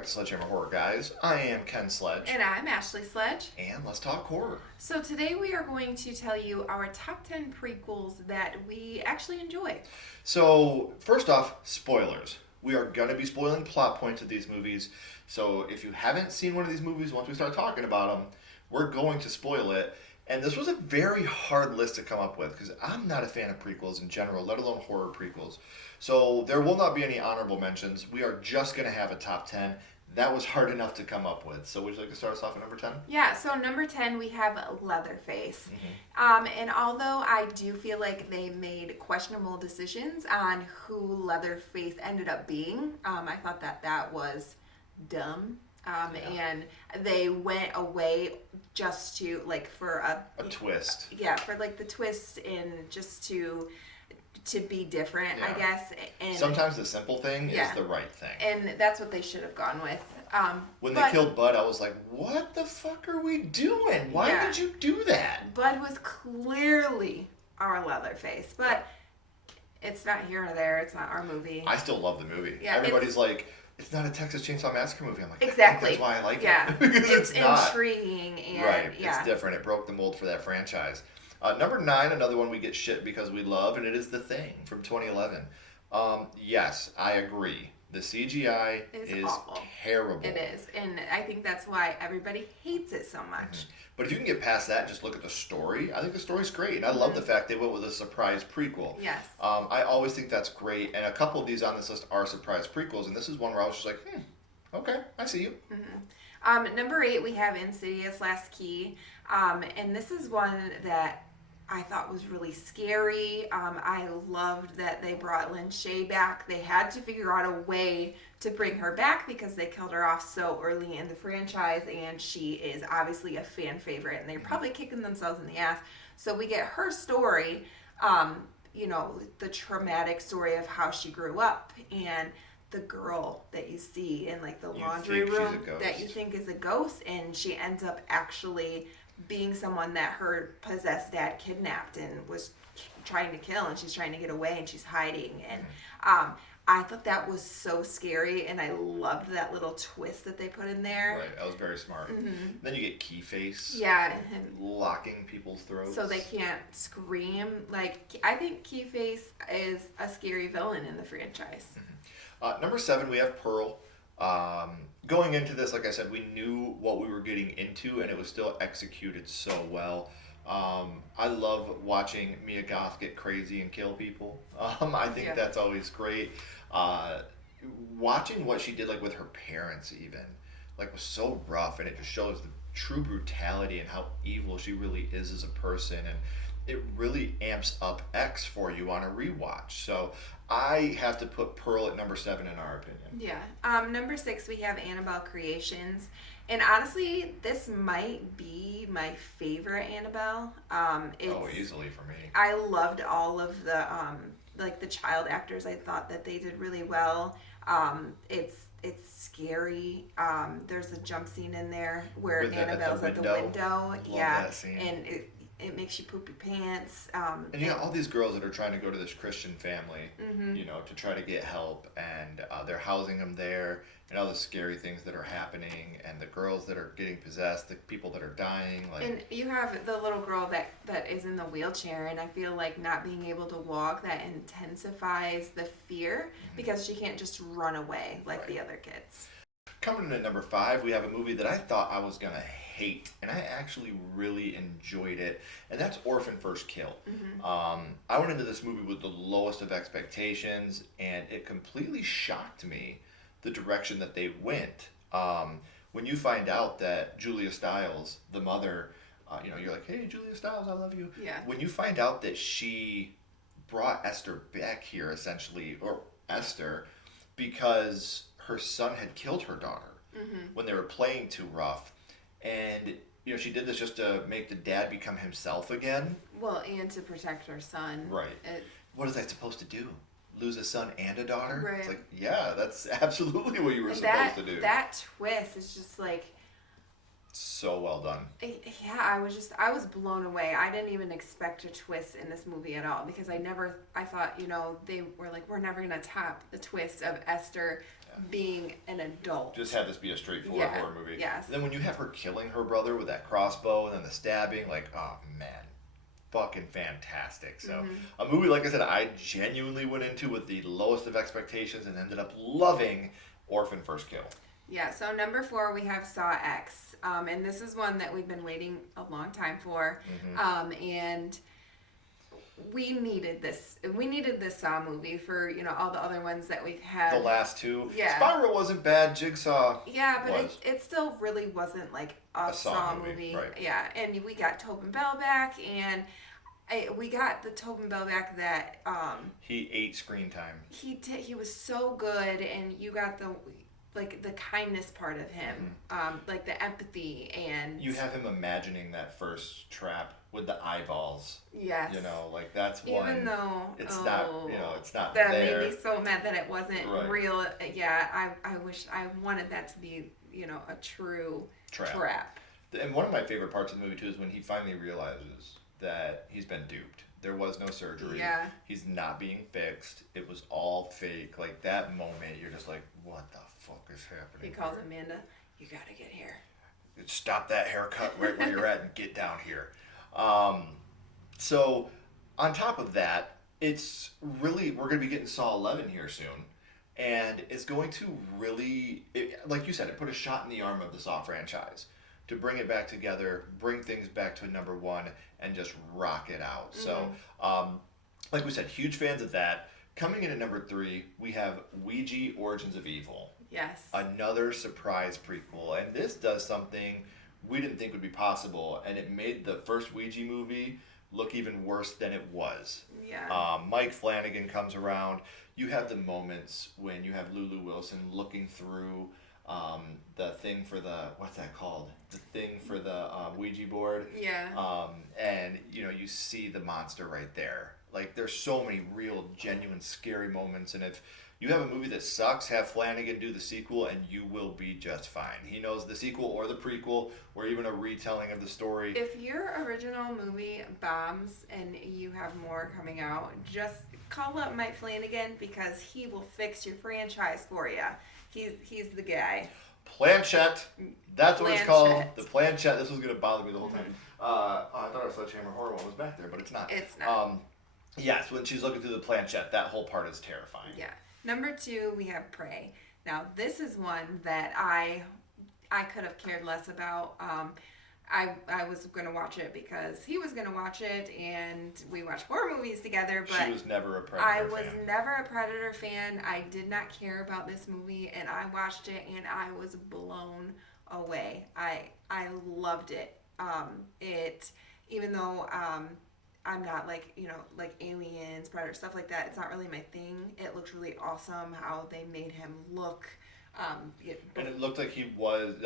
back to Sledgehammer Horror, guys. I am Ken Sledge. And I'm Ashley Sledge. And let's talk horror. So today we are going to tell you our top 10 prequels that we actually enjoy. So, first off, spoilers. We are going to be spoiling plot points of these movies. So, if you haven't seen one of these movies, once we start talking about them, we're going to spoil it. And this was a very hard list to come up with because I'm not a fan of prequels in general, let alone horror prequels. So there will not be any honorable mentions. We are just going to have a top 10. That was hard enough to come up with. So would you like to start us off at number 10? Yeah, so number 10 we have Leatherface. And although I do feel like they made questionable decisions on who Leatherface ended up being, I thought that was dumb. And they went away just to for a twist. Yeah, for the twist and just to be different, I guess. And sometimes the simple thing is the right thing. And that's what they should have gone with. When they killed Bud, I was like, what the fuck are we doing? Why did you do that? Bud was clearly our Leatherface, but it's not here or there. It's not our movie. I still love the movie. Yeah, everybody's like, it's not a Texas Chainsaw Massacre movie. I'm like, exactly. That's why I like it. Because it's not. Intriguing and right. It's different. It broke the mold for that franchise. Number 9, another one we get shit because we love, and it is The Thing from 2011. Yes, I agree. The CGI is awful. Terrible. It is, and I think that's why everybody hates it so much. But if you can get past that and just look at the story, I think the story's great. And I love the fact they went with a surprise prequel. Yes. I always think that's great. And a couple of these on this list are surprise prequels. And this is one where I was just like, okay, I see you. Number 8, we have Insidious Last Key. And this is one that I thought was really scary. I loved that they brought Lynn Shay back. They had to figure out a way to bring her back because they killed her off so early in the franchise, and she is obviously a fan favorite, and they're probably kicking themselves in the ass. So we get her story, the traumatic story of how she grew up, and the girl that you see in the laundry room that you think is a ghost, and she ends up actually being someone that her possessed dad kidnapped and was trying to kill, and she's trying to get away, and she's hiding. And I thought that was so scary, and I loved that little twist that they put in there. Right, that was very smart. Then you get Keyface. Yeah. Locking people's throats. So they can't scream. I think Keyface is a scary villain in the franchise. Number 7, we have Pearl. Going into this, like I said, we knew what we were getting into, and it was still executed so well. I love watching Mia Goth get crazy and kill people. I think that's always great. Watching what she did, with her parents, even, was so rough, and it just shows the true brutality and how evil she really is as a person, and it really amps up X for you on a rewatch. So I have to put Pearl at number 7 in our opinion. Yeah. Number 6, we have Annabelle Creations. And honestly, this might be my favorite Annabelle. Easily for me. I loved all of the the child actors. I thought that they did really well. It's scary. There's a jump scene in there where Annabelle's at the window. That scene. And it makes you poop your pants. And all these girls that are trying to go to this Christian family, to try to get help, and they're housing them there, and all the scary things that are happening, and the girls that are getting possessed, the people that are dying. And you have the little girl that is in the wheelchair, and I feel like not being able to walk, that intensifies the fear because she can't just run away like the other kids. Coming in at number 5, we have a movie that I thought I was going to hate, and I actually really enjoyed it, and that's Orphan First Kill. I went into this movie with the lowest of expectations, and it completely shocked me the direction that they went. When you find out that Julia Stiles, the mother, you're like, hey, Julia Stiles, I love you. Yeah. When you find out that she brought Esther back here, essentially, or Esther, because her son had killed her daughter when they were playing too rough. And, she did this just to make the dad become himself again. Well, and to protect her son. Right. What is that supposed to do? Lose a son and a daughter? Right. It's that's absolutely what you were supposed to do. That twist is just So well done. Yeah, I was blown away. I didn't even expect a twist in this movie at all because I thought, they were like, we're never going to top the twist of Esther being an adult. Just have this be a straightforward horror movie. Yes. And then when you have her killing her brother with that crossbow and then the stabbing, like, oh man, fucking fantastic. So a movie, like I said, I genuinely went into with the lowest of expectations and ended up loving Orphan First Kill. Yeah, so number 4 we have Saw X, and this is one that we've been waiting a long time for, and we needed this. We needed this Saw movie for all the other ones that we've had. The last two. Yeah. Spiral wasn't bad. Jigsaw. Yeah, but it still really wasn't like a Saw movie. Right. Yeah, and we got Tobin Bell back, and we got the Tobin Bell back that he ate screen time. He was so good, and you got the kindness part of him, like the empathy, and you have him imagining that first trap with the eyeballs. Yes. Like that's one. Even though it's not that there. made me so mad that it wasn't real. Yeah, I wish I wanted that to be a true trap. And one of my favorite parts of the movie too is when he finally realizes that he's been duped. There was no surgery. Yeah. He's not being fixed. It was all fake. Like that moment, you're just like, what the fuck is happening? He calls Amanda, you gotta get here. Stop that haircut right where you're at and get down here. So on top of that, it's really, we're going to be getting Saw 11 here soon. And it's going to really, like you said, it put a shot in the arm of the Saw franchise to bring it back together, bring things back to number 1, and just rock it out. So, like we said, huge fans of that. Coming in at number 3, we have Ouija Origins of Evil. Yes. Another surprise prequel. And this does something we didn't think would be possible. And it made the first Ouija movie look even worse than it was. Yeah. Mike Flanagan comes around. You have the moments when you have Lulu Wilson looking through the thing for the, what's that called? The thing for the Ouija board. Yeah. And, you see the monster right there. Like, there's so many real, genuine, scary moments. And if you have a movie that sucks, have Flanagan do the sequel, and you will be just fine. He knows the sequel or the prequel or even a retelling of the story. If your original movie bombs and you have more coming out, just call up Mike Flanagan because he will fix your franchise for you. He's the guy. Planchette. That's what it's called. The Planchette. This was going to bother me the whole time. I thought our Sledgehammer horror one was back there, but it's not. It's not. Yes, when she's looking through the planchette, that whole part is terrifying. Yeah. Number 2, we have Prey. Now, this is one that I could have cared less about. I was going to watch it because he was going to watch it, and we watch horror movies together. But she was never a Predator fan. I was never a Predator fan. I did not care about this movie, and I watched it, and I was blown away. I loved it. Even though I'm not like aliens, Predator, stuff like that. It's not really my thing. It looked really awesome how they made him look. And it looked like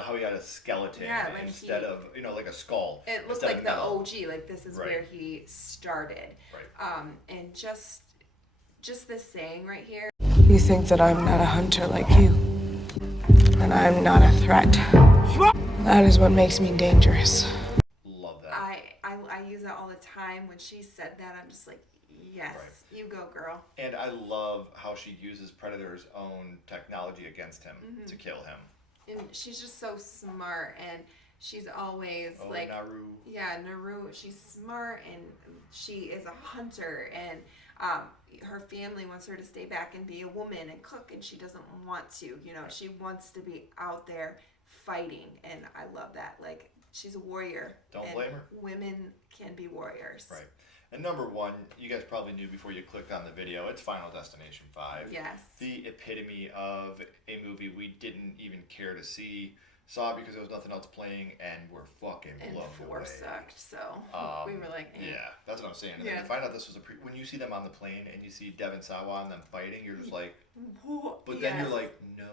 how he had a skeleton instead of, like a skull. It looked like the OG, like this is where he started. Right. And just this saying right here. You think that I'm not a hunter like you, and I'm not a threat. That is what makes me dangerous. Love that. I use that all the time. When she said that, I'm just like, yes, you go, girl. And I love how she uses Predator's own technology against him to kill him. And she's just so smart, and she's always Naru. Yeah, Naru. She's smart, and she is a hunter, and her family wants her to stay back and be a woman and cook, and she doesn't want to. She wants to be out there fighting, and I love that. Like, she's a warrior. Don't blame her. Women can be warriors. Right. And number 1, you guys probably knew before you clicked on the video, it's Final Destination 5. Yes. The epitome of a movie we didn't even care to see. Saw it because there was nothing else playing, and we're fucking blown away. And 4 sucked, so we were like, Yeah, that's what I'm saying. And then to find out this was when you see them on the plane and you see Devin Sawa and them fighting, you're just like, but then you're like, no.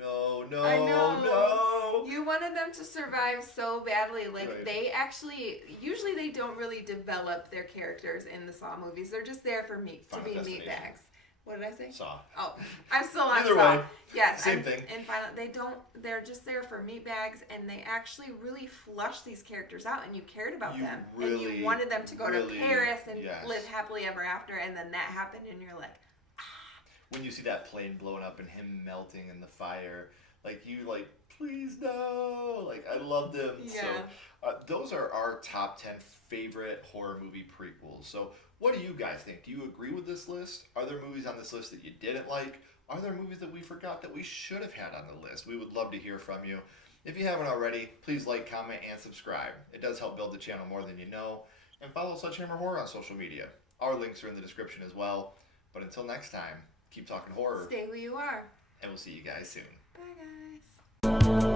I know. No. You wanted them to survive so badly. Like, they actually, usually they don't really develop their characters in the Saw movies. They're just there for to be meatbags. What did I say? Saw. Oh, I'm still on Either Saw. way, Yes. same thing. And finally, they're just there for meat bags, and they actually really flush these characters out, and you cared about them. And you wanted them to go to Paris and live happily ever after, and then that happened, and you're like, when you see that plane blowing up and him melting in the fire, like you like, please no, like I loved him. Yeah. So those are our top 10 favorite horror movie prequels. So what do you guys think? Do you agree with this list? Are there movies on this list that you didn't like? Are there movies that we forgot that we should have had on the list? We would love to hear from you. If you haven't already, please like, comment, and subscribe. It does help build the channel more than you know. And follow Sledgehammer Horror on social media. Our links are in the description as well. But until next time, keep talking horror. stay who you are. And we'll see you guys soon. Bye, guys.